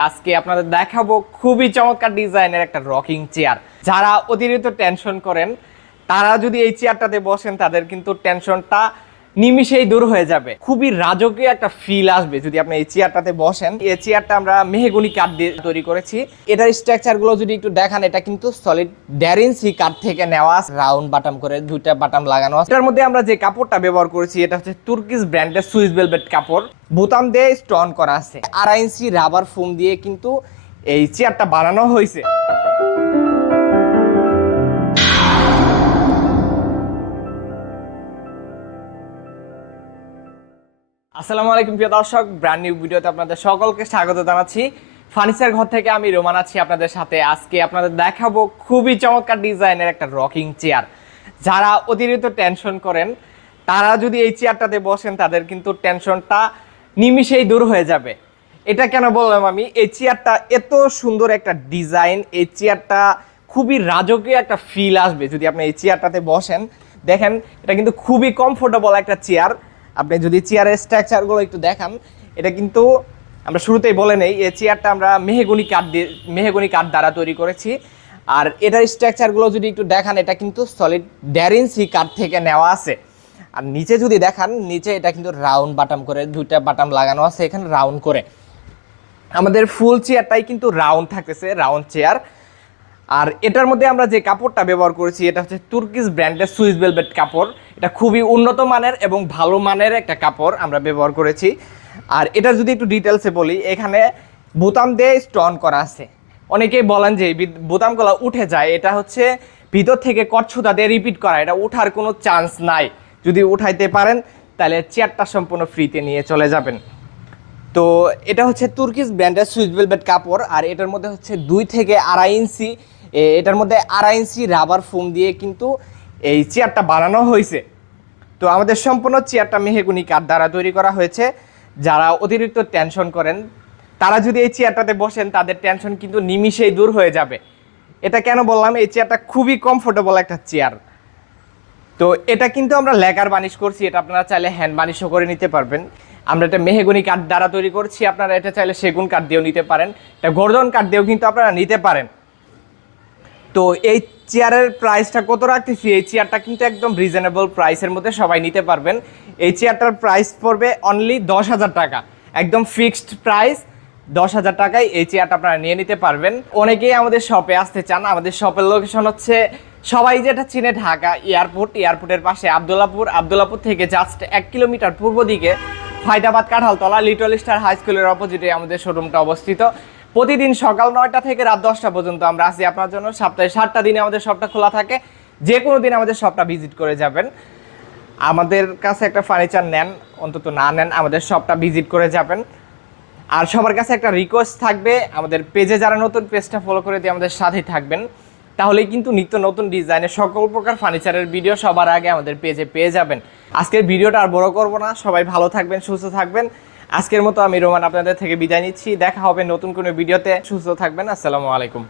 আজকে আপনাদের দেখাবো খুবই চমৎকার ডিজাইনের একটা রকিং চেয়ার যারা অতিরিক্ত টেনশন করেন, তারা যদি এই চেয়ারটাতে বসেন, তাদের কিন্তু টেনশনটা নিমিশেই দূর হয়ে যাবে। খুবই রাজকীয় একটা ফিল আসবে যদি আপনি এই চেয়ারটাতে বসেন। এই চেয়ারটা আমরা মেহগুনি কাঠ দিয়ে তৈরি করেছি। এটার স্ট্রাকচারগুলো যদি একটু দেখান, এটা কিন্তু সলিড ড্যারিনসি কাঠ থেকে নেওয়া রাউন্ড বাটাম করে দুইটা বাটাম লাগানো এটার মধ্যে আমরা যে কাপড়টা ব্যবহার করেছি, এটা হচ্ছে তুর্কিশ ব্র্যান্ডের সুইস ভেলভেট কাপড়। বোতাম দিয়ে স্টোন করা আছে। আড়াই ইঞ্চি রাবার ফোম দিয়ে কিন্তু এই চেয়ারটা বানানো হয়েছে। আসসালামু আলাইকুম, প্রিয় দর্শক। ব্র্যান্ড নিউ ভিডিওতে আপনাদের সকলকে স্বাগত জানাচ্ছি। ফার্নিচার ঘর থেকে আমি রোমান আছি আপনাদের সাথে। আজকে আপনাদের দেখাবো খুবই চমৎকার ডিজাইনের একটা রকিং চেয়ার। যারা অতিরিক্ত টেনশন করেন, তারা যদি এই চেয়ারটাতে বসেন, তাদের কিন্তু টেনশনটা নিমিশেই দূর হয়ে যাবে। এটা কেন বললাম আমি? এই চেয়ারটা এত সুন্দর একটা ডিজাইন, এই চেয়ারটা খুবই রাজকীয় একটা ফিল আসবে যদি আপনি এই চেয়ারটাতে বসেন। দেখেন, এটা কিন্তু খুবই কমফোর্টেবল একটা চেয়ার। আপনি যদি চেয়ারের স্ট্রাকচারগুলো একটু দেখান, এটা কিন্তু আমরা শুরুতেই বলে নেই, এই চেয়ারটা আমরা মেহগুনি কাঠ দিয়ে, মেহগুনি কাঠ দ্বারা তৈরি করেছি। আর এটার স্ট্রাকচারগুলো যদি একটু দেখান, এটা কিন্তু সলিড ড্যারিনসি কাঠ থেকে নেওয়া আছে। আর নিচে যদি দেখান, নিচে এটা কিন্তু রাউন্ড বাটাম করে, দুইটা বাটাম লাগানো আছে এখানে রাউন্ড করে। আমাদের ফুল চেয়ারটাই কিন্তু রাউন্ড থাকতেছে রাউন্ড চেয়ার। আর এটার মধ্যে আমরা যে কাপড়টা ব্যবহার করেছি, এটা হচ্ছে তুর্কিশ ব্র্যান্ডের সুইস ভেলভেট কাপড়। এটা খুবই উন্নত মানের এবং ভালো মানের একটা কাপড় আমরা ব্যবহার করেছি। আর এটা যদি একটু ডিটেলসে বলি, এখানে বোতাম দিয়ে স্টন করা আছে। অনেকেই বলেন যে বোতামগুলো উঠে যায়, এটা হচ্ছে ভিতর থেকে কচ্ছুতা দিয়ে রিপিট করা, এটা উঠার কোনো চান্স নাই। যদি উঠাইতে পারেন, তাহলে চেয়ারটা সম্পূর্ণ ফ্রিতে নিয়ে চলে যাবেন। তো এটা হচ্ছে তুর্কিস ব্র্যান্ডের সুইচ ভেলভেট কাপড়, আর এটার মধ্যে হচ্ছে দুই থেকে আড়াই ইঞ্চি এটার মধ্যে আড়াই ইঞ্চি রাবার ফোম দিয়ে কিন্তু এই চেয়ারটা বানানো হয়েছে। তো আমাদের সম্পূর্ণ চেয়ারটা মেহেগুনি কাঠ দ্বারা তৈরি করা হয়েছে। যারা অতিরিক্ত টেনশন করেন, তারা যদি এই চেয়ারটাতে বসেন, তাদের টেনশন কিন্তু নিমিশেই দূর হয়ে যাবে। এটা কেন বললাম? এই চেয়ারটা খুবই কমফোর্টেবল একটা চেয়ার। তো এটা কিন্তু আমরা লেকার বানিশ করছি, এটা আপনারা চাইলে হ্যান্ড বানিশও করে নিতে পারবেন। আমরা এটা মেহেগুনি কাঠ দ্বারা তৈরি করছি, আপনারা এটা চাইলে সেগুন কাঠ দিয়েও নিতে পারেন। এটা গর্জন কাঠ দিয়েও কিন্তু আপনারা নিতে পারেন। তো এই চেয়ারের প্রাইসটা কত রাখতেছি? এই চেয়ারটা কিন্তু একদম রিজনেবল প্রাইসের মধ্যে সবাই নিতে পারবেন। এই চেয়ারটার প্রাইস পড়বে অনলি দশ হাজার টাকা। একদম ফিক্সড প্রাইস দশ হাজার টাকায় এই চেয়ারটা আপনারা নিয়ে নিতে পারবেন। অনেকেই আমাদের শপে আসতে চান। আমাদের শপের লোকেশন হচ্ছে সবাই যেটা চিনে ঢাকা এয়ারপোর্ট। এয়ারপোর্টের পাশে আবদুল্লাপুর। আবদুল্লাপুর থেকে জাস্ট এক কিলোমিটার পূর্ব দিকে Faidabad Kanthaltala little star high স্কুলের অপোজিটে আমাদের শোরুমটা অবস্থিত। প্রতিদিন সকাল নয়টা থেকে রাত দশটা পর্যন্ত আমরা আসি আপনার জন্য। সপ্তাহে সাতটা দিনে আমাদের শপটা খোলা থাকে। যে কোনো দিন আমাদের শপটা ভিজিট করে যাবেন। আমাদের কাছে একটা ফার্নিচার নেন, অন্তত না নেন, আমাদের শপটা ভিজিট করে যাবেন। আর সবার কাছে একটা রিকোয়েস্ট থাকবে, আমাদের পেজে যারা নতুন পেজটা ফলো করে দিয়ে আমাদের সাথেই থাকবেন। তাহলেই কিন্তু নিত্য নতুন ডিজাইনের সকল প্রকার ফার্নিচারের ভিডিও সবার আগে আমাদের পেজে পেয়ে যাবেন। আজকের ভিডিওটা আর বড় করব না। সবাই ভালো থাকবেন, সুস্থ থাকবেন। আজকের মতো আমি রোমান আপনাদের থেকে বিদায় নিচ্ছি। দেখা হবে নতুন কোনো ভিডিওতে। সুস্থ থাকবেন। আসসালামু আলাইকুম।